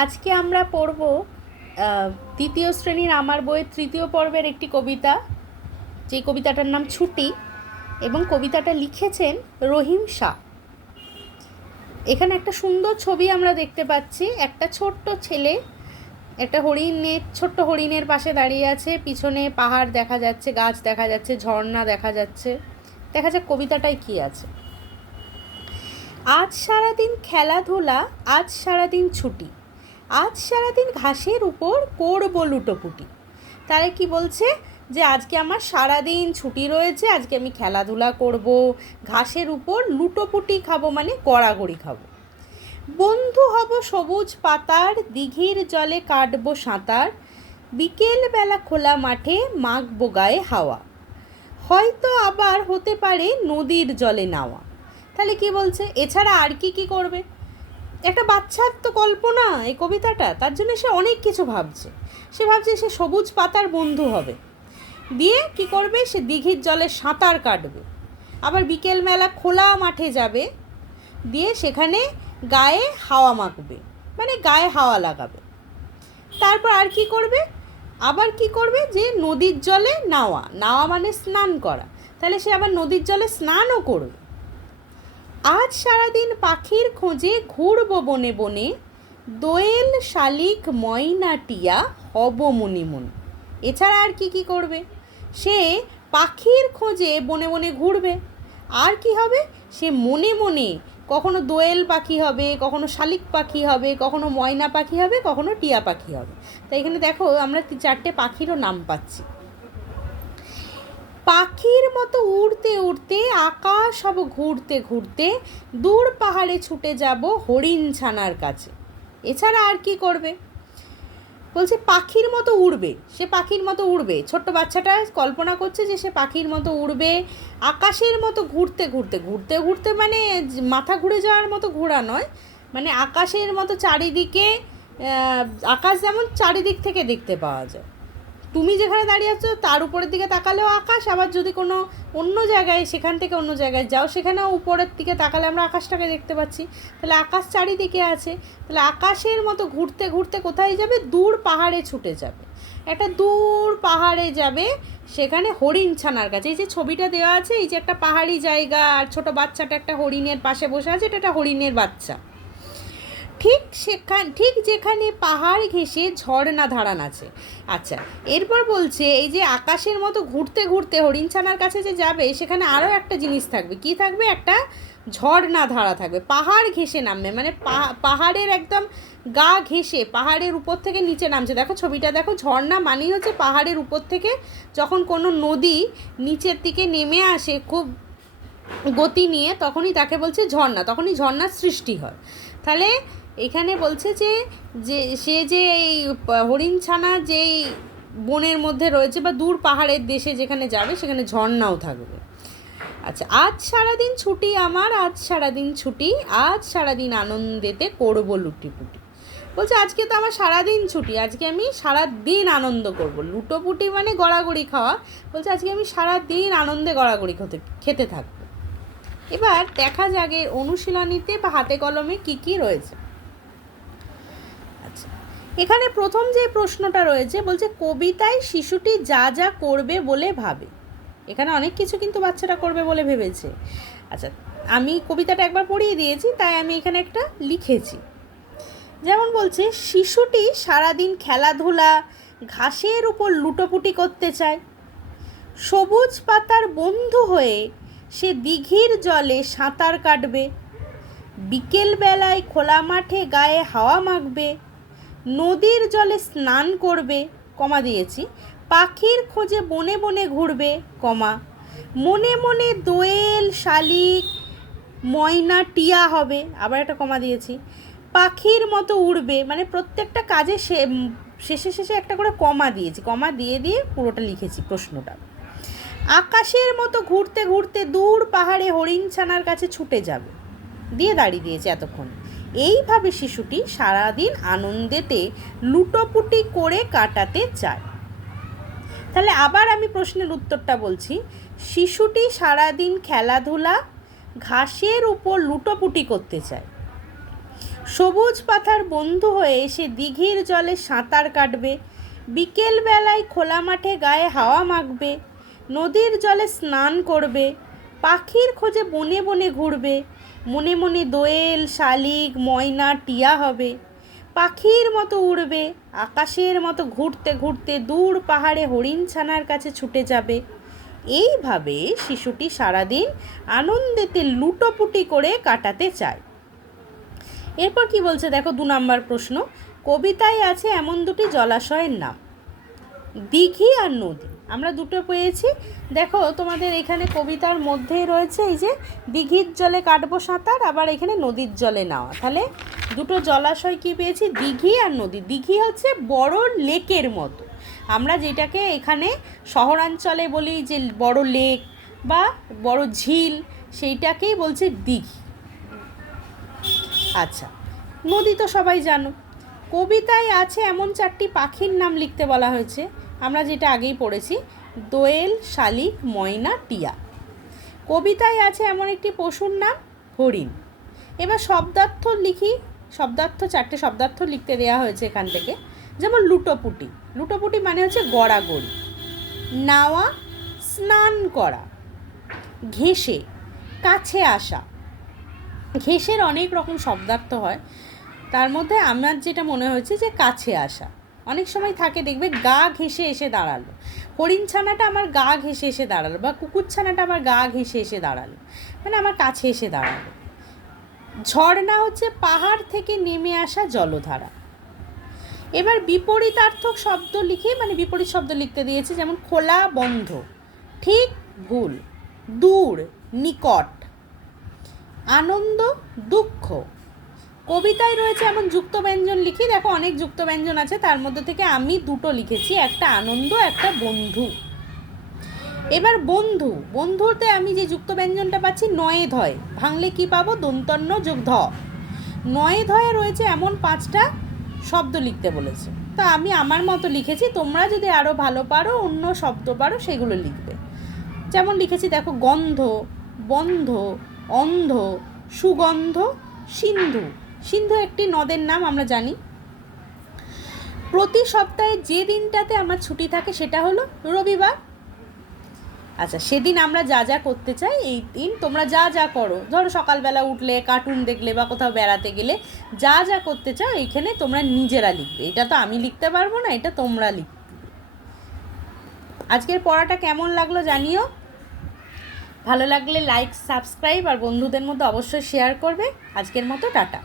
আজকে আমরা পড়ব দ্বিতীয় শ্রেণির আমার বইয়ের তৃতীয় পর্বের একটি কবিতা। যে কবিতাটার নাম ছুটি এবং কবিতাটা লিখেছেন রহিম শাহ। এখানে একটা সুন্দর ছবি আমরা দেখতে পাচ্ছি। একটা ছোট্ট ছেলে, একটা হরিণের ছোট্ট হরিণের পাশে দাঁড়িয়ে আছে। পিছনে পাহাড় দেখা যাচ্ছে, গাছ দেখা যাচ্ছে, ঝর্ণা দেখা যাচ্ছে। দেখা যাক কবিতাটায় কী আছে। আজ সারাদিন খেলাধুলা, আজ সারাদিন ছুটি। আজ সারাদিন ঘাসের উপর করব লুটোপুটি। তাহলে কি বলছে? যে আজকে আমার সারাদিন ছুটি রয়েছে, আজকে আমি খেলাধুলা করব, ঘাসের উপর লুটোপুটি খাব মানে গড়াগড়ি খাব। বন্ধু হব সবুজ পাতার, দিঘির জলে কাটবো সাঁতার, বিকেলবেলা খোলা মাঠে মাখবো গায়ে হাওয়া। হয়তো আবার হতে পারে নদীর জলে নাওয়া। তাহলে কি বলছে? এছাড়া আর কি কি করবে? একটা বাচ্চার তো কল্পনা এই কবিতাটা, তার জন্য সে অনেক কিছু ভাবছে। সে ভাবছে সে সবুজ পাতার বন্ধু হবে। দিয়ে কি করবে? সে দিঘির জলে সাঁতার কাটবে। আবার বিকেল মেলা খোলা মাঠে যাবে। দিয়ে সেখানে গায়ে হাওয়া মাখবে। মানে গায়ে হাওয়া লাগাবে। তারপর আর কি করবে? আবার কি করবে? যে নদীর জলে নাওয়া। নাওয়া মানে স্নান করা। তাহলে সে আবার নদীর জলে স্নানও করবে। আজ সারাদিন পাখির খোঁজে ঘুরবো বনে বনে। দোয়েল শালিক ময়না টিয়া হব মনে মনিমন এছাড়া আর কি কি করবে? সে পাখির খোঁজে বনে বনে ঘুরবে। আর কি হবে? সে মনে মনে কখনো দোয়েল পাখি হবে, কখনো শালিক পাখি হবে, কখনো ময়না পাখি হবে, কখনো টিয়া পাখি হবে। তাই এখানে দেখো আমরা চারটে পাখিরও নাম পাচ্ছি। পাখির মতো উড়তে উড়তে, আকাশ হব ঘুরতে ঘুরতে দূর পাহাড়ে ছুটে যাব হরিণ ছানার কাছে। এছাড়া আর কি করবে? বলছে, পাখির মতো উড়বে, সে পাখির মতো উড়বে। ছোট্ট বাচ্চাটা কল্পনা করছে যে সে পাখির মতো উড়বে, আকাশের মতো ঘুরতে ঘুরতে। ঘুরতে ঘুরতে মানে মাথা ঘুরে যাওয়ার মতো ঘোরা নয় মানে আকাশের মতো চারিদিকে আকাশ যেমন চারিদিক থেকে দেখতে পাওয়া যায়। তুমি যেখানে দাঁড়িয়ে আছো, তার উপরের দিকে তাকালেও আকাশ, আবার যদি কোনো অন্য জায়গায়, সেখান থেকে অন্য জায়গায় যাও, সেখানেও উপরের দিকে তাকালে আমরা আকাশটাকে দেখতে পাচ্ছি। তাহলে আকাশ চারিদিকে আছে। তাহলে আকাশের মতো ঘুরতে ঘুরতে কোথায় যাবে? দূর পাহাড়ে ছুটে যাবে। একটা দূর পাহাড়ে যাবে, সেখানে হরিণ ছানার কাছে এই যে ছবিটা দেওয়া আছে, এই যে একটা পাহাড়ি জায়গা, আর ছোটো বাচ্চাটা একটা হরিণের পাশে বসে আছে, এটা একটা হরিণের বাচ্চা। ঠিক সেখান, ঠিক যেখানে পাহাড় ঘেঁষে ঝর্ণা ধারান আছে। আচ্ছা এরপর বলছে, এই যে আকাশের মতো ঘুরতে ঘুরতে হরিণছানার কাছে যে যাবে, সেখানে আরও একটা জিনিস থাকবে। কি থাকবে? একটা ঝর্ণা ধারা থাকবে। পাহাড় ঘেঁষে নামবে মানে পাহাড়ের একদম গা ঘেঁষে পাহাড়ের উপর থেকে নিচে নামছে। দেখো ছবিটা, দেখো ঝর্ণা মানেই হচ্ছে পাহাড়ের উপর থেকে যখন কোনো নদী নিচের দিকে নেমে আসে খুব গতি নিয়ে, তখনই তাকে বলছে ঝর্ণা, তখনই ঝর্ণার সৃষ্টি হয়। তাহলে এখানে বলছে যে যে, সে যে এই হরিণ ছানা যেই বনের মধ্যে রয়েছে বা দূর পাহাড়ের দেশে যেখানে যাবে, সেখানে ঝর্ণাও থাকবে। আচ্ছা আজ সারাদিন ছুটি আমার, আজ সারাদিন ছুটি, আজ সারাদিন আনন্দেতে করব লুটিপুটি। বলছে, আজকে তো আমার সারাদিন ছুটি, আজকে আমি সারা দিন আনন্দ করব। লুটোপুটি মানে গড়াগড়ি খাওয়া। বলছে, আজকে আমি সারা দিন আনন্দে গড়াগড়ি খেতে খেতে থাকব। এবার দেখা যাক এর অনুশীলনীতে বা হাতে কলমে কি কি রয়েছে। এখানে প্রথম যে প্রশ্নটা রয়েছে, বলছে কবিতায় শিশুটি যা যা করবে বলে ভাবে। এখানে অনেক কিছু কিন্তু বাচ্চারা করবে বলে ভেবেছে। আচ্ছা আমি কবিতাটা একবার পড়িয়ে দিয়েছি, তাই আমি এখানে একটা লিখেছি। যেমন বলছে, শিশুটি সারাদিন খেলাধুলা, ঘাসের উপর লুটোপুটি করতে চায়। সবুজ পাতার বন্ধু হয়ে সে দিঘির জলে সাঁতার কাটবে। বিকেলবেলায় খোলা মাঠে গায়ে হাওয়া মাখবে। নদীর জলে স্নান করবে, কমা দিয়েছি। পাখির খোঁজে বনে বনে ঘুরবে, কমা। মনে মনে দোয়েল, শালিক, ময়না, টিয়া হবে, আবার একটা কমা দিয়েছি। পাখির মতো উড়বে মানে প্রত্যেকটা কাজে সে, শেষে শেষে একটা করে কমা দিয়েছি। কমা দিয়ে দিয়ে পুরোটা লিখেছি প্রশ্নটা। আকাশের মতো ঘুরতে ঘুরতে দূর পাহাড়ে হরিণ ছানার কাছে ছুটে যাবে। দিয়ে দাঁড়িয়ে দিয়েছে এতক্ষণ। এইভাবে শিশুটি সারাদিন আনন্দেতে লুটোপুটি করে কাটাতে চায়। তাহলে আবার আমি প্রশ্নের উত্তরটা বলছি। শিশুটি সারাদিন খেলাধুলা, ঘাসের উপর লুটোপুটি করতে চায়। সবুজ পাতার বন্ধু হয়ে সে দিঘির জলে সাঁতার কাটবে, বিকেলবেলায় খোলা মাঠে গায়ে হাওয়া মাখবে, নদীর জলে স্নান করবে, পাখির খোঁজে বনে বনে ঘুরবে মনে মনে দোয়েল, শালিক, ময়না, টিয়া হবে। পাখির মতো উড়বে, আকাশের মতো ঘুরতে ঘুরতে দূর পাহাড়ে হরিণ ছানার কাছে ছুটে যাবে। এইভাবে শিশুটি সারাদিন আনন্দেতে লুটোপুটি করে কাটাতে চায়। এরপর কি বলছে দেখো দু নম্বর প্রশ্ন। কবিতায় আছে এমন দুটি জলাশয়ের নাম। দিঘি আর নদী। আমরা দুটো পেয়েছি। দেখো, তোমাদের এখানে কবিতার মধ্যেই রয়েছে এই যে, দিঘির জলে কাটবো সাঁতার, আবার এখানে নদীর জলে নেওয়া তাহলে দুটো জলাশয় কি পেয়েছি? দিঘি আর নদী। দিঘি হচ্ছে বড় লেকের মতো। আমরা যেটাকে এখানে শহরাঞ্চলে বলি যে, বড় লেক বা বড় ঝিল, সেইটাকেই বলছে দিঘি। আচ্ছা নদী তো সবাই জানো। কবিতায় আছে এমন চারটি পাখির নাম লিখতে বলা হয়েছে। আমরা যেটা আগেই পড়েছি, দোয়েল, শালিক, ময়না, টিয়া। কবিতায় আছে এমন একটি পশুর নাম, হরিণ। এবার শব্দার্থ লিখি, শব্দার্থ চারটে শব্দার্থ লিখতে দেওয়া হয়েছে এখান থেকে। যেমন লুটোপুটি। লুটোপুটি মানে হচ্ছে গড়াগড়ি। নাওয়া, স্নান করা। ঘেসে কাছে আসা। ঘেসের অনেক রকম শব্দার্থ হয়। তার মধ্যে আমার যেটা মনে হয়েছে যে কাছে আসা। অনেক সময় থাকে, দেখবে গা ঘেসে এসে দাঁড়াল। হরিণ ছানাটা আমার গা ঘেসে এসে দাঁড়াল বা কুকুর ছানাটা আমার গা ঘেসে এসে দাঁড়াল। মানে আমার কাছে এসে দাঁড়াল। ঝর্ণা হচ্ছে পাহাড় থেকে নেমে আসা জলধারা। এবার বিপরীতার্থক শব্দ লিখে মানে বিপরীত শব্দ লিখতে দিয়েছে যেমন খোলা বন্ধ, ঠিক ভুল, দূর, নিকট, আনন্দ, দুঃখ। কবিতায় রয়েছে এমন যুক্ত ব্যঞ্জন লিখি, দেখো অনেক যুক্ত ব্যঞ্জন আছে, তার মধ্যে থেকে আমি দুটো লিখেছি, একটা আনন্দ, একটা বন্ধু। এবার বন্ধু, বন্ধুতে আমি যে যুক্ত ব্যঞ্জনটা পাচ্ছি, নয়ে ধয়, ভাঙলে কি পাবো? দন্তন্য যোগ ধ। নয়ে ধয়ে রয়েছে এমন পাঁচটা শব্দ লিখতে বলেছে। তা আমি আমার মতো লিখেছি, তোমরা যদি আরও ভালো পারো, অন্য শব্দ পারো, সেগুলো লিখবে। যেমন লিখেছি, দেখো, গন্ধ, বন্ধ, অন্ধ, সুগন্ধ, সিন্ধু। সিন্ধু একটি নদের নাম, আমরা জানি। প্রতি সপ্তাহে যে দিনটাতে আমার ছুটি থাকে সেটা হলো রবিবার। আচ্ছা সেদিন আমরা যা যা করতে চাই, এই দিন তোমরা যা যা করো। ধরো সকালবেলা উঠলে কার্টুন দেখলে বা কোথাও বেড়াতে গেলে, যা যা করতে চাও, এইখানে তোমরা নিজেরা লিখবে। এটা তো আমি লিখতে পারব না, এটা তোমরা লিখবে। আজকের পড়াটা কেমন লাগল জানিও? ভালো লাগলে লাইক সাবস্ক্রাইব আর বন্ধুদের মধ্যে অবশ্যই শেয়ার করবে। আজকের মতো টাটা।